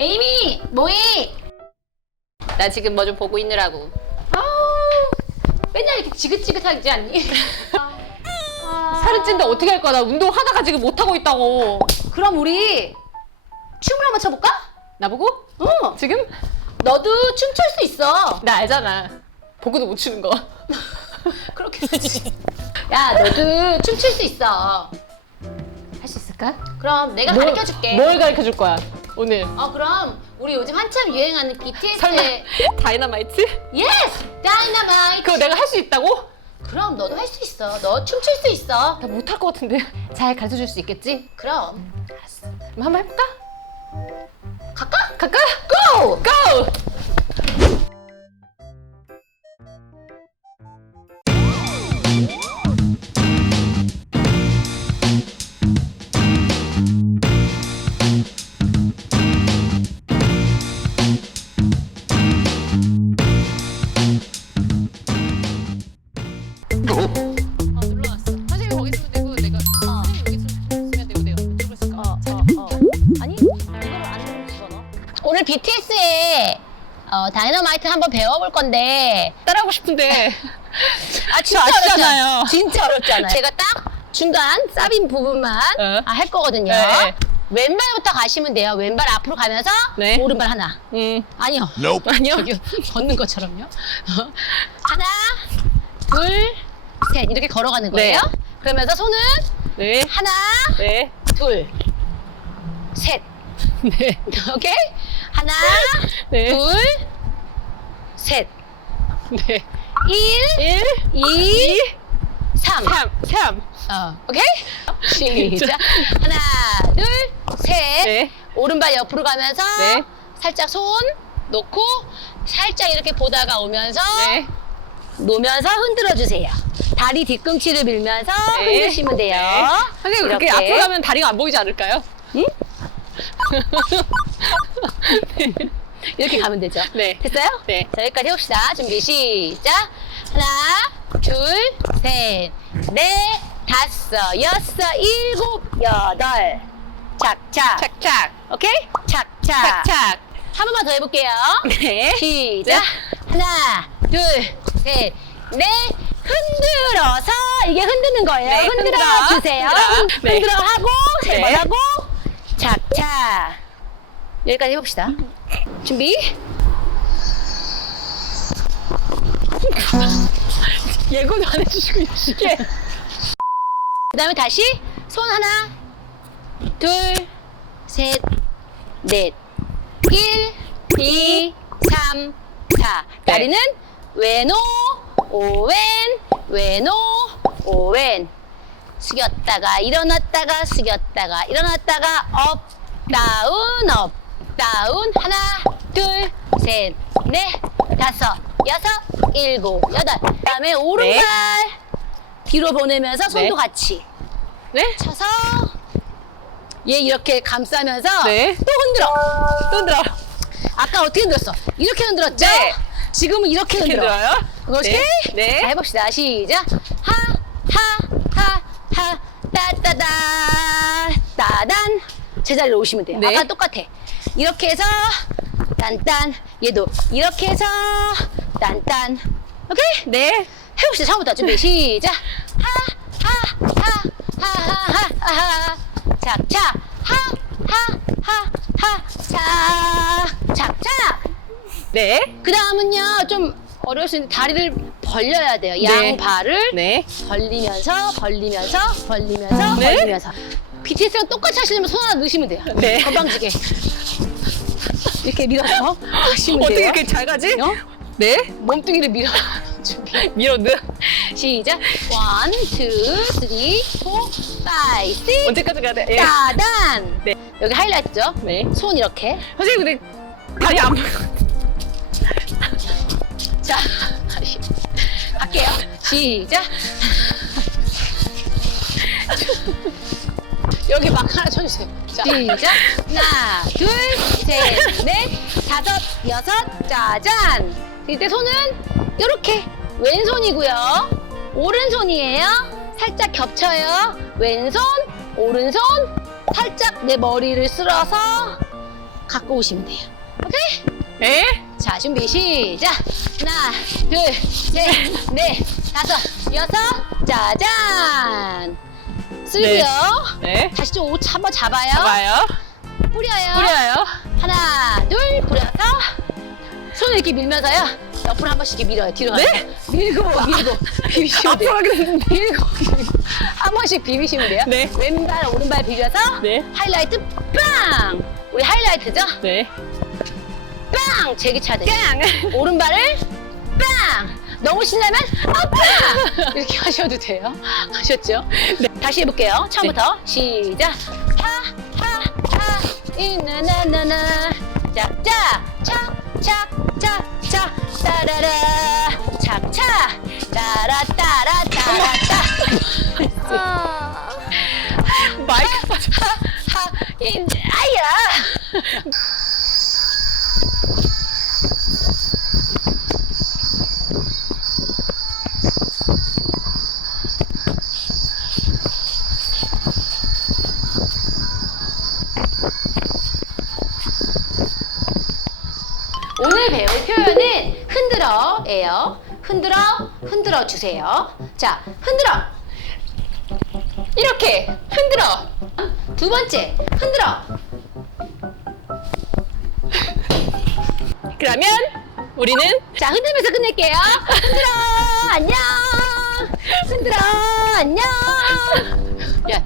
에이미, 뭐해? 나 지금 뭐 좀 보고 있느라고. 아우, 맨날 이렇게 지긋지긋하지 않니? 살을 찐다 어떻게 할 거야? 나 운동하다가 지금 못하고 있다고. 그럼 우리 춤을 한번 춰볼까? 나보고? 어. 지금? 너도 춤출 수 있어. 나 알잖아. 보고도 못 추는 거. 그렇게. 야, 너도 춤출 수 있어. 할 수 있을까? 그럼 내가 가르쳐줄게. 뭘 가르쳐 줄 거야? 오늘. 그럼 우리 요즘 한참 유행하는 BTS의 설마 다이너마이트? 예스! 다이너마이트! 그거 내가 할 수 있다고? 그럼 너도 할 수 있어. 너 춤출 수 있어. 나 못할 것 같은데. 잘 가르쳐 줄 수 있겠지? 그럼 알았어. 그럼 한번 해볼까? 갈까? 갈까? 고! 고! 눌러놨어. 선생님 거기 있으면 되고 내가 선생님 여기 있으면 되고 내가 이쪽으로 있을까? 아니, 이거를 안 집어넣어. 오늘 BTS의 다이너마이트 한번 배워볼 건데 따라하고 싶은데 진짜 아시잖아요. 어렵잖아요. 진짜 어렵잖아요. 제가 딱 중간 사빈 부분만 할 거거든요. 네. 왼발부터 가시면 돼요. 왼발 앞으로 가면서 네. 오른발 하나. 아니요. 아니요. 저기요. 걷는 것처럼요. 하나, 둘, 셋 이렇게 걸어가는 거예요. 네. 그러면서 손은 네. 하나, 네. 둘, 셋. 네. 오케이? 하나, 네. 둘, 셋. 네. 1, 2, 3. 3. 오케이? 시작. 하나, 둘, 셋. 네. 오른발 옆으로 가면서 네. 살짝 손 놓고 살짝 이렇게 보다가 오면서 네. 놓으면서 흔들어 주세요. 다리 뒤꿈치를 밀면서 네. 흔드시면 돼요. 네. 선생님 그렇게 이렇게. 앞으로 가면 다리가 안 보이지 않을까요? 응? 이렇게 가면 되죠. 네. 됐어요? 네. 자, 여기까지 해봅시다. 준비, 시작. 하나, 둘, 셋, 넷, 다섯, 여섯, 일곱, 여덟. 착착. 착착. 오케이? 착착. 착착. 한 번만 더 해볼게요. 네. 시작. 하나, 둘, 셋, 넷. 흔들어서 이게 흔드는 거예요. 네, 흔들어 흔들어. 주세요. 네. 흔들어 하고 세 번 네. 하고 착착. 여기까지 해봅시다. 준비. 예고도 안 해주시고 이게. 그다음에 다시 손 하나, 둘, 셋, 넷, 1, 2, 3, 4. 다리는 왼오, 오왼, 왼오, 오왼. 숙였다가 일어났다가 숙였다가 일어났다가 업, 다운, 업, 다운. 하나, 둘, 셋, 넷, 다섯, 여섯, 일곱, 여덟. 그다음에 오른발 뒤로 보내면서 손도 네. 같이 네. 쳐서 얘 이렇게 감싸면서 네. 또 흔들어. 또 흔들어. 아까 어떻게 흔들었어? 이렇게 흔들었죠? 네. 지금은 이렇게 흔들어. 흔들어요? 그렇지? 네. 네. 자, 해봅시다. 시작. 하, 따따다, 따단. 제자리로 오시면 돼요. 네. 아까 똑같아. 이렇게 해서 딴딴. 얘도 이렇게 해서 딴딴. 오케이? 네. 해봅시다. 처음부터 준비 시작. 하하하하하하하 착착 하하하하하 착착. 네. 그 다음은요 좀 어려울 수 있는데 다리를 벌려야 돼요. 양발을 네. 벌리면서 벌리면서 벌리면서 네. 벌리면서. BTS랑 똑같이 하시려면 손 하나 넣으시면 돼요. 네. 건방지게 이렇게 밀어서 하시면 어떻게 돼요. 이렇게 잘 가지? 어? 네. 몸뚱이를 밀어 준비. 밀어넣. 시작. 1, 2, 3, 4, 5, 6. 언제까지 가야 돼? 예. 따단. 네. 여기 하이라이트죠? 네. 손 이렇게. 선생님 근데 다리 안 보여. 자, 다시 할게요. 시작. 여기 막 하나 쳐주세요. 자, 시작. 하나, 둘, 셋, 넷, 다섯, 여섯, 짜잔. 이때 손은 이렇게 왼손이고요. 오른손이에요. 살짝 겹쳐요. 왼손, 오른손. 살짝 내 머리를 쓸어서 갖고 오시면 돼요. 오케이? 네. 자, 준비 시작. 하나, 둘, 셋, 넷, 다섯, 여섯. 짜잔. 쓸고요. 네. 다시 좀 옷 한번 잡아요. 잡아요. 뿌려요. 뿌려요. 하나, 둘, 뿌려서 손을 이렇게 밀면서요. 옆으로 한 번씩 이렇게 밀어요. 뒤로 가요. 네? 밀고 비비시면 돼요. 앞으로 하겠는데. 밀고 한 번씩 비비시면 돼요. 네. 왼발 오른발 비벼서 네. 하이라이트 빵. 우리 하이라이트죠? 네. 빵! 제기차듯이 오른발을 빵! 너무 신나면 빵! 이렇게 하셔도 돼요. 하셨죠? 네. 다시 해볼게요. 처음부터 시작. 하하하 이나나나나 짝짝 착착착착 따라라 착착 따라따라따라따 마이크 빠져. 아야. 오늘 배울 표현은 흔들어예요. 흔들어, 흔들어 주세요. 자, 흔들어. 이렇게 흔들어. 두 번째, 흔들어. 그러면 우리는 자, 흔들면서 끝낼게요. 흔들어, 안녕. 흔들어, 안녕. 야,